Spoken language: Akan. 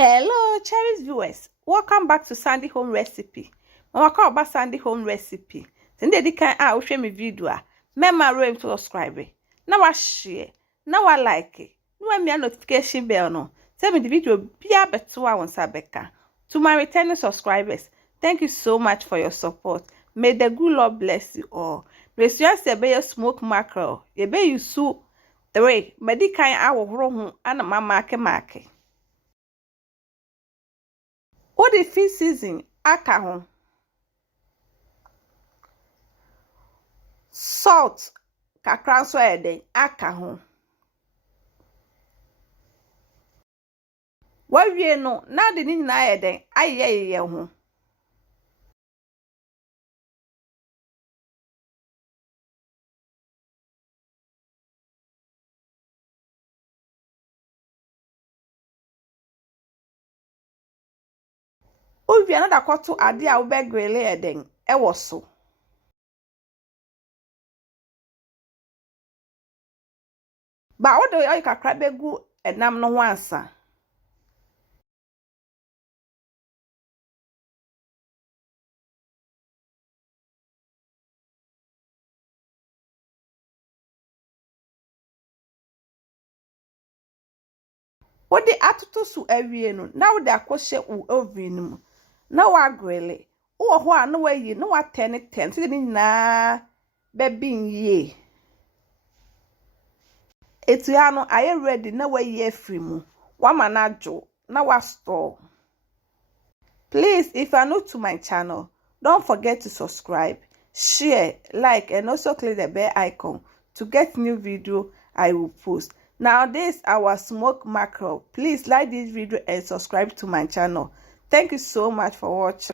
Hello, cherished viewers. Welcome back to Sandy Home Recipe. Mama call about Sandy Home Recipe. Sende di kan a wo hwe me video a. Mema room to subscribe. Na wa share. Na wa like. Na wa notification bell no. Say me the video bia beto a won sabeka. To my returning subscribers, thank you so much for your support. May the good Lord bless you all. Bless you say be smoke mackerel. Ye be you su 3. Medi kan a wo horo ho ana mama make. What the fish season aka ho salt kakra so eden aka ho wawie no na de ni na eden ayeye ho owie na da kwato ade a wo be grele eden e wo so ba wo de oyi kakra begu enam no ho ansa wo de atoto su awie no na wo de akɔhye wo oven mu na wa grele wo ho a na wa yi na wa ten se ni na be bin ye etu ya no aye ready na wa yi afri mu wa manajo na wa store. Please, if you are new to my channel, don't forget to subscribe, share, like, and also click the bell icon to get new video I will post. Now this our smoked mackerel. Please like this video and subscribe to my channel. Thank you so much for watching.